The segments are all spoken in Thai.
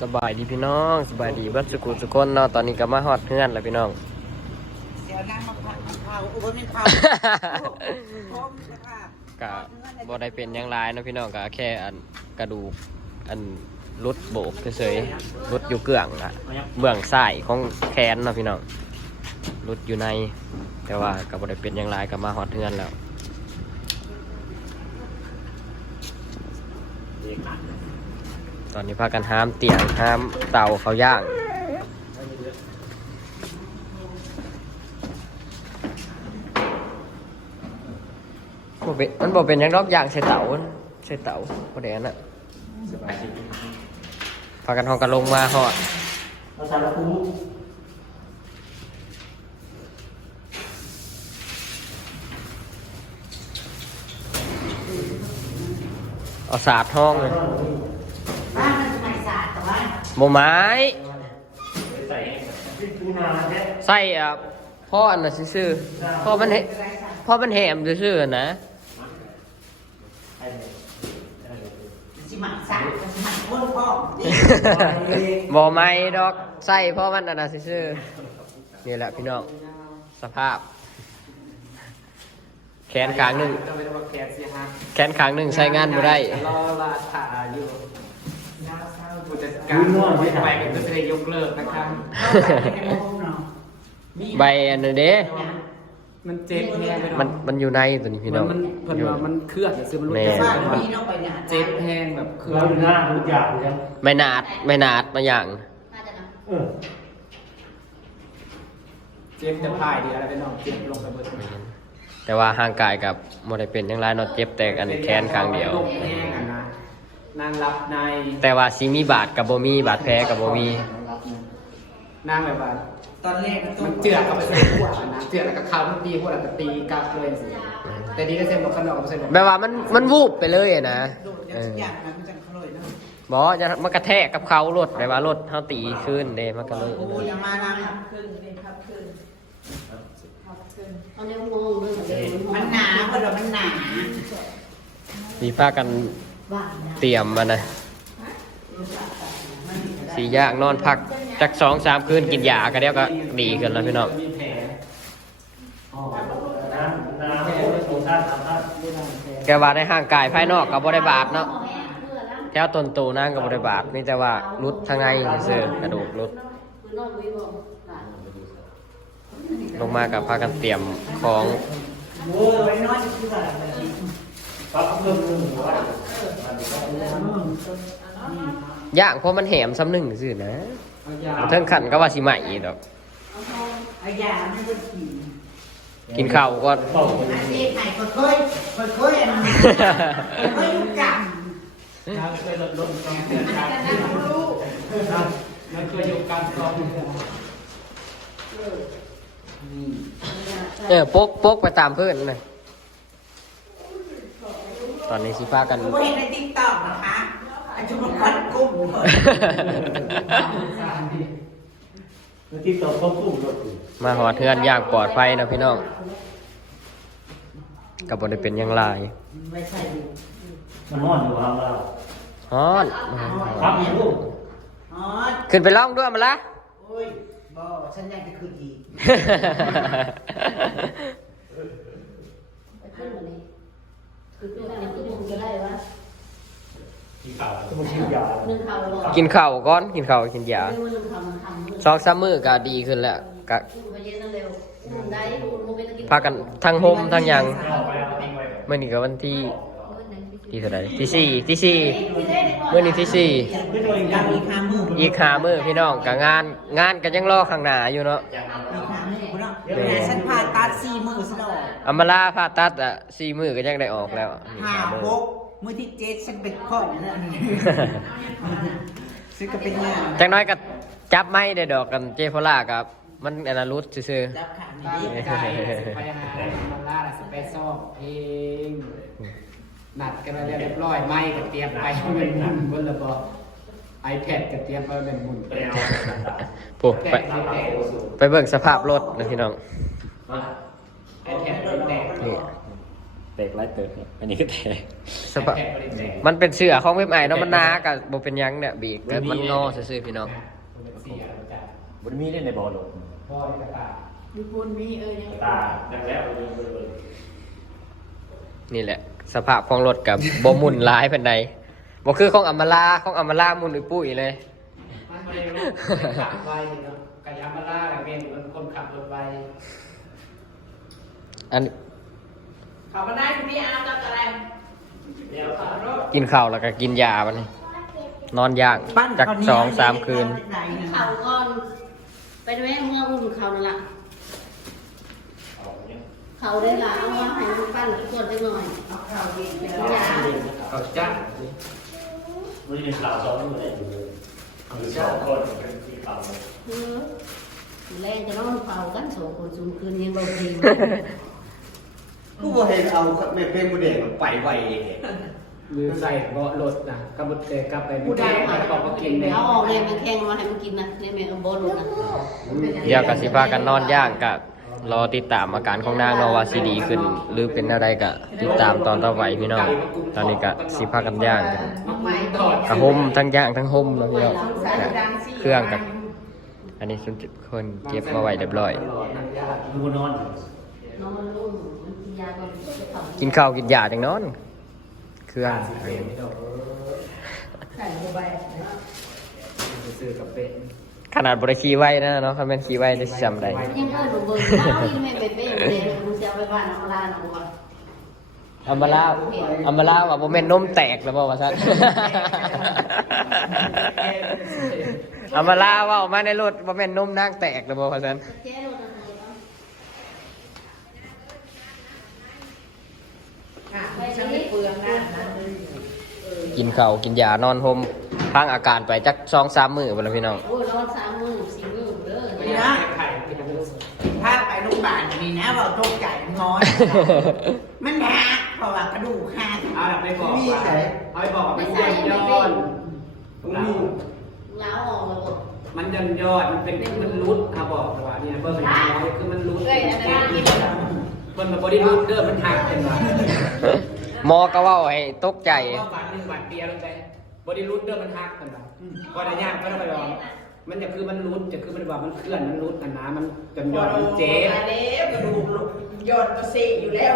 สบายดีพี่น้องสบายดีเบัดสุกุสุกคนเนาะตอนนี้ก็มาฮอดเพื่อนแล้วพี่น้องเดี๋ยวนั่งมาพักข้าวอุปนิพักพร้อมนะคะก็บ่ได้เป็นหยังไรเนาะพี่น้องก็แค่อันกระดูกอันรุดโบกเฉยๆรุดอยู่เกลื่องอะเบื้องซ้ายของแขนเนาะพี่น้องรุดอยู่ใน แต่ว่าก็บ่ได้เป็นหยังไรก็มาฮอดเพื่อนแล้วต อนนี้พากันห้ามเตียงห้ามเตาเขาย่างบ่เป็นมันบอกเป็นยังดอกย่างใส่เตาใส่เตาบ่ได้อันน่ะพากันห้องกันลงมาฮอดเราใส่ละคุ้มเอาสาดห้องเลย โมไม้ใส่ทูนาแท้ใส่อะพ่ออันน่ะซื่อๆพ่อมันเห็พ่อมันแหมซื่อๆนะใส่เลยสิหมักสะอาดสิหมักคนพ่อบ่ไม้ดอกใส่พ่อมันอันน่ะซื่อๆนี่แหละพี่น้องสภาพ แขนขางหนึ่งก็ไม่ได้ว่าแคสเสียฮะแขนขางหนึ่งใช้งานบ่ได้รอลาถาอยู่ผู้ จัดการไม่ไปก็จะได้ยกเลิกนะครับ ใบอันนั้นเด้ มันเจ็บแห้งไปมันมันอยู่ในตัวนี้พี่น้องมันเพิ่นว่ามันเคลื่อนหรือซื้อมันรู้แม่จักบ้านมันนี้เราไปเนี่ยเจ็บแห้งแบบเคลื่อเรานดูหน้าทุกอย่างเลยไม่นาดไม่นาดมาอย่าง เออเจ็บจะพายดีอะไรไปน้องเจ็บลงไปเบิดแต่ว่าห่างกายกับบ่ได้เป็นหยังไรเนาะเจ็บแต่อันแขนข้างเดียวลงแห้งอะนะ นางรับใน แต่ว่าสิมีบาดกับบ่มีบาดแผลกับบ่มี นางแบบว่าตอนแรกก็ต้อมังนเจือกเข้าไปใส่หัวนะเจือกแล้วก็เข้ามันตีหัวแล้วก็ตีกลับเลยสิแต่ดีก็เซ็นบอกขนมเซ็นบอกแบบว่ามันมันวูบไปเลยอะนะโดดเอทุอกอย่างนะมันจะขลุ่ยเนาะบ่จะมันกระแทกกับเขารถแบบว่ารถเฮาตีขึ้นเด้มันก็เลยโอ้ยอย่ามานั่งเอาเร็วมองเรื่องเร็วมันหนาเพราะเรามันหนา มีพากันบ้านะ เตรียมมานะสียากนอนพักจักสองสามคืนกินยาก็เดี๋ยวก็ดีขึ้นแล้วพี่น้องแผลอ๋อน้ำน้ำไม่สงสานแกว่าในห่างกายภายนอกกับบริบาทเนาะแถวต้นตูนั่งกับบริบาทมีแต่ว่ารุดทางในซื่อกระดูกรุดลงมากับพากันเตรียมของโอ้ ยน้อยที่สุดปั๊บเพิ่มหนึ่งหัวย่างเพราะมันแหมซ้ำหนึ่งซื่อนะเอายาเทิงขันก็ว่าสิใหม่อีกดอกอายาไม่ได้กินกินข้าวก็เป่าอันนี้ไข่ก็เคยเคยเคยอันนี้เคยยุ่งกันน้ำเคยลดลงต้องเตือนกันแต่นั่นรู้มันเคยอยู่การซ้อมเออโปกโปกไปตามเพื่อนเลย ตอนนี้สิพากันผมเห็นในติ๊กต็อกนะคะอาจุบันพันกุ้งแล้วที่ต่อเขากุ้งรถอยู่มาหอเทือนอย่างปลอดภัยนะพี่น้องกับบได้เป็นอยังไรไม่ใช่ดูมันนอนอยู่ห้างเราฮอนครับมีลูกอ๋อขึ้นไปล่องด้วยมาละ โอ้ยบอฉันอยากจะคืนอีก ไปขึ้นมาเลยคือเป็นอะไรที่มึงจะได้วะ ที่ข่าวมันชื่อยา นึ่งเขาหรอกินข้าวก่อนกินข้าวกินยาเรื่องนึ่งเขามันทำสองสามมือก็ดีขึ้นแล้วก็อุ่นไปเย็นนั่นเร็วอุ่นได้อุ่นโมเมนต์กินพากันทั้งห่มทั้งหยังเอาไปเอาทิ้งไว้เมื่อนี้ก็วันที่ที่เท่าไหร่ที่สี่ที่สี่เมื่อนี้ที่สี่ไม่ตัวเองยังอีกห้ามืออีกหามือพี่น้องกับงาน งานกันยังรอข้างหน้าอยู่เนาะอีกห้ามือคุณเนาะแต่ฉันผ่าตัดสี่มือฉันออกอัมมาลาผ่าตัดอะสี่มือก็ยังได้ออกแล้วอีกห้าหามือ หก มือที่เจ็ดฉันเป็นข้อนั่นซึ่งก็เป็นงานจังน้อยก็จับไม้ได้ดอกกันเจโฟล่ากับ มันอันนั้นรุดซื่อจับขาไก่นี้ไก่สิไปหามันล่าสไปซ่อมเองนัดกันไปเรียบร้อยไม่ก็เตรียมไปเป็นหมุนบนระบบไอแพดก็เตรียมไปเป็นหมุนไปเอาๆปุ๊บไปไปเบิ่งสภาพรถนะพี่น้องไอแพดเป็นแดกนี่ แตกไล่เติร์อันนี้ก็แตกสภาพมันเป็นเสือของเว็บไอเนาะมันหนากับบ่เป็นหยังเนี่ยบีกแต่มันงอซื่อๆพี่น้องเสียแล้วจ้ะบนมีเล่นในบอลหรอพ่อนี่ก็ตามีคนมีเออยังตาดังแล้วเลยนี่แหละ สภาพของรถกับบ่หมุนหลายปานใดบ่คือของอำมาลาของอำมาลาหมุนอุ้ยปุ้ยเลย มันไม่รู้ขับไวเนาะกายามาล่ากับเมนเป็นคนขับรถไวอัน เขามาได้ที่นี่อาตะกระแรมกินข้าวแล้วก็กินยาบัดนี้ นอนย่างปั้นจักเขานี่สองสามคืน เขาก่อนไปด้วยเมื่ออุ่นเขานั่นแหละเขาได้ละเอามาให้ลูกปั้นทุกคนได้หน่อยยาเขาจ้าวันนี้เป็นข่าวสองมือเลยคือสองคนเป็นที่ข่าวเออแรงจะนอนเฝ้ากันสองคนซุมคืนยังบ่ดี กูบ่เห็นเอาแม่เป็นผู้เด็กไปไวหรือใส่เบาะรถนะกำบุเตกลับไปผู้ใดมาบอกว่ากินเลยเอาออกเลยมันแข็งมาให้มันกินนะเนี่ยแม่เอาบอลลูนนะเดี๋ยวก็สิพากันนอนย่างกะรอติดตามอาการของนางเนาะว่าสิดีขึ้น หรือเป็นอะไรกะติดตามตอนต่อไปพี่น้องตอนนี้กะสิพากันย่างกันถอดกะห่มทั้งย่างทั้งห่มแล้วพี่น้องกะเครื่องกับ อันนี้สุดคนเก็บมาไว้เรียบร้อยดูนอนนอน กินยาก่อนเขากินข้าวกินยาจังนอน เครื่องใส่ลงไปซื้อกับเป็นขนาดบริคีไว้นะเนาะถ้าแม่นคีไว้จะจำได้ยังเออหนูเบิร์นเอาที่ไม่ไปเป๊ะเลยจะเอาไปบ้านเอาลาหนูอะอัมาลาอัมาลาว่าโมเมนนมแตกแล้วบอกว่าซั่นอัมาลาว่าออกมาในรถโมเมนนมนางแตกแล้วบอกว่าซั่นเจ๊รถอะไรอะไปฉันไม่เปลืองนะนะกินข้าวกินยานอนห่มพังอาการไปจักสองสามมื้อบ่ล่ะพี่น้อง โอ้ยรอดสามมือสี่มือเด้อนี่นะถ้าไปโรงพยาบาลนี่นะว่าตกใจงอน มันหักเพราะว่ากระดูกหักเอาไปบอกมีว่าใส่เอาไปบอกว่ามันยันยอดมีล้าวออกแล้วมันยันยอดมันเป็นมันรุดเขาบอกว่านี่นะเบอร์มันน้อยคือมันรุด เอ้ยอันนั้นกิน มันแบบบริรุดเด้อมันหักเป็นว่าหมอก็เว่าให้ตกใจ ว่าบาทหนึ่งบาทเดียวลงไปบริรุดเด้อมันหักเป็นว่าก็ได้ยากก็ต้องไปลองมันจะคือมันรุดจะคือมันว่ามันเคลื่อนมันรุดอันน้มันจนยอดมันเจ็บแล้วกระดูกยอดกระซีอยู่แล้ว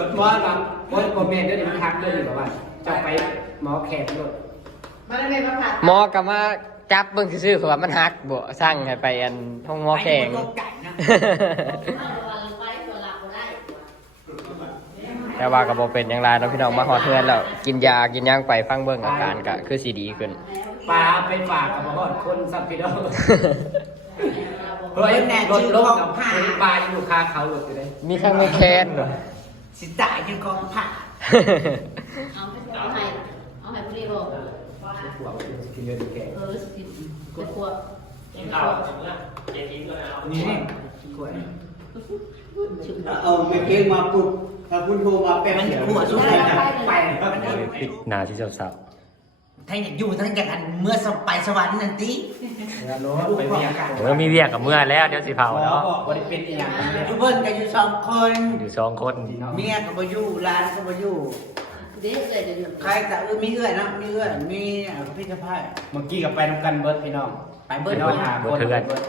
มันว่าว่าว่าคอมเมนต์เด้อนี่มันหักเด้อนี่แบบว่าจะไปหมอแขกด้วยมันไม่มาผัดหมอก็มาจับเบิ่งซื่อๆคือว่ามันหักบ่สั่งให้ไปอันห้องหมอแข็งตกใจนะไปตัวหลับได้ แต่ว่าก็บ่เป็นอย่างไรเนาะพี่น้องมาฮอดเฮือนแล้วกินยากินหยังไปฟังเบิ่งอาการก็คือสิดีขึ้นปลาไปฝากกับพ่อคนสับพี่น้องเฮ้ยแน่รถชื่อลงกอกับงผ้าปลาอยู่คาเขาหลุดอยู่เลยมีข้างในแคนบ่สิตายคือกองผ้าเอาไปเอาให้เอาให้ผู้ดีบอกหัวกินเยอะดีแก่เออสิไปขวบ กินข้าวเมื่อเย็นกินก็แล้วนี่กล้วยชุบเอาไปเก่งมาปุ๊บถ้าคุณโทรมาแป๊บมันเดียวหัวสุดเลยนะไปมันปิดนาที่เศร้าทั้งอยากอยู่ทั้งอยากอันเมื่อสไปสวรรค์นั่นติแล้วรถไปเมียกันเมื่อมีเวียกกับเมื่อแล้วเดี๋ยวสิเผาหมอเนาะบอกว่าได้เป็นอีกอย่างนึงเลยอยู่เพิ่นก็อยู่สองคนอยู่สองคนเมียก็บ่อยู่ร้านก็บ่อยู่เด็กเลยจะอยู่ใครแต่เออมีเอื้อยเนาะมีเอื้อยมีพี่กระพายเมื่อกี้กับไปน้ำกันเบิร์ดพี่น้อง ไปเบิดน้เบิองดหาคนเบิร์ด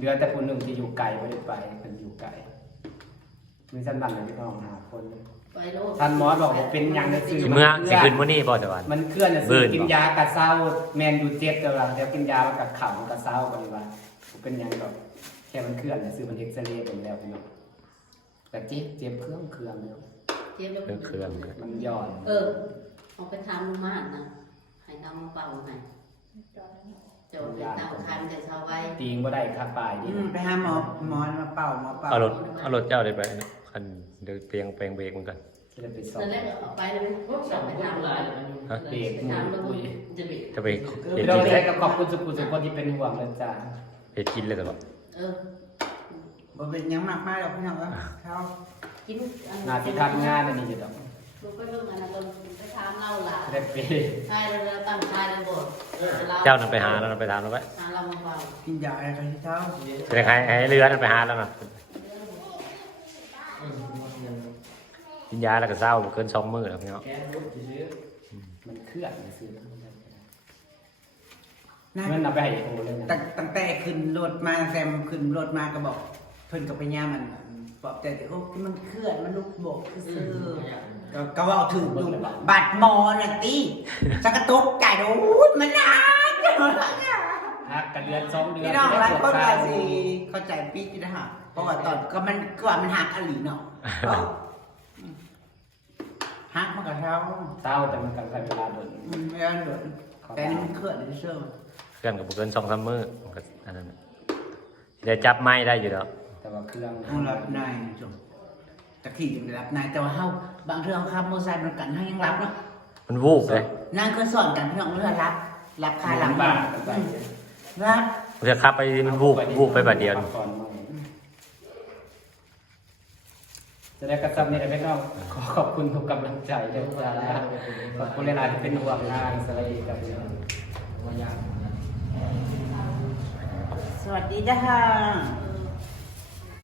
เดือนแต่คนหนึ่งที่อยู่ไกลไม่ได้ไปเป็นอยู่ไกลมีสันบันเลยพี่น้องหาคนเลยไปโลดท่านหมอบอกว่าเป็นอย่างในสื่อเมื่อสิขึ้นมื้อนี้บ่ตะวันมันเคลื่อนนะเบิสื่ร์อนกินยากระเซ้าแมนยูเจ็บแต่ว่าแล้วกินยาแล้วกระขำกระเซ้าไปว่าเป็นอย่างแบบแค่มันเคลื่อนนะสื่อมันเอ็กซเรย์เป็นแล้วพี่น้องแต่เจ็บเจ็บเครื่องเครื่องเนี่ยเจ็บแล้วเครื่องเครื่องมันย่อนเออเอาไปทำลูกม่านนะให้ทำเป่าให้ เจ้าไปตั้งคันแต่ชาวไว้ตีงก็ได้ค่าปลายดีอืมไปหาหมอหมอมาเป่าหมอเป่าเอารถเอารถเจ้าได้ไปคันเดี๋ยวเปลียงแปลงเบรกมันกัน จะได้ไปสอบตอนแรกเอาไปแล้วชอบไปทำลายฮะเด็กทำแล้วจะเด็กจะไปเฮ็ดเรากินใช้กับขอบคุณสุขุมสุขคนที่เป็นห่วงเลยจ้าเฮ็ดกินเลยตะวันเออ บ่เป็นหยังมากมายหรอกพี่น้องเอ้ยเขากิน หนาที่ทำงานอันนี้จะต้อง ลูกไปเรื่องอะไรเราไปถามเล่าหลานได้ไปใช่เราตั้งใจเลยบอกเจ้านั่นไปหาแล้วนั่นไปตามแล้วไว้หาเรามาเป่ากินยาอะไรกันที่เช้าจะให้ให้เรือนั่นไปหาแล้วน่ะเกินยาแล้วก็เศร้าเกินสองมื้อแล้วพี่น้องแกรู้ซื้อมันเคลื่อนซื้อมันนะเงินเอาไปให้โอเลยนะตั้งตั้งแต่ขึ้นรถมาตั้งแต่ขึ้นรถมาก็บอก เพิ่นกับไปย่ามันปลอบใจแต่โอ้มันเคลื่อนมันลุกโบกซื่อๆ ก็ก็เว่าถึงอยู่บัตรหมอน่ะติสักกระตุกใจโอ้ยมันหนักหักกันเดือนสองเดือนพี่น้องหลายคนได้ว่าตรวจสิเข้าใจปีกนะฮะเพราะว่าตอนก็มันก็ว่ามันหักอลีเนาะหักมันกับเท้าเต้าแต่มันกันใช้เวลาโดนมันไม่ได้โดนแต่นี่มันเคลื่อนเลยเชื่อเครื่องกับเกินสองสามมื้อมันก็อันนั้นน่ะได้จับไม้ได้อยู่แล้วแต่ว่าเครื่องห้องรับนายจบ ตะขี่ยังได้รับนายแต่ว่าเฮาบางเรื่องขับมอเตอร์ไซค์มันกันให้ยังรับเนาะมันวูบเลยนางก็สอนกันพี่น้องเรื่องรับรับค่าหลังบ้าบ้านนไปรับมันจะขับไปมันวูบวูบไปแบบเดียวก่อนมาจะได้กระซับนี่ได้ไหมน้องขอขอบคุณทุกกำลังใจเด้อจ้าขอบคุณหลายๆที่เป็นห่วงงานสไลด์กับพี่น้องสวัสดีจ้า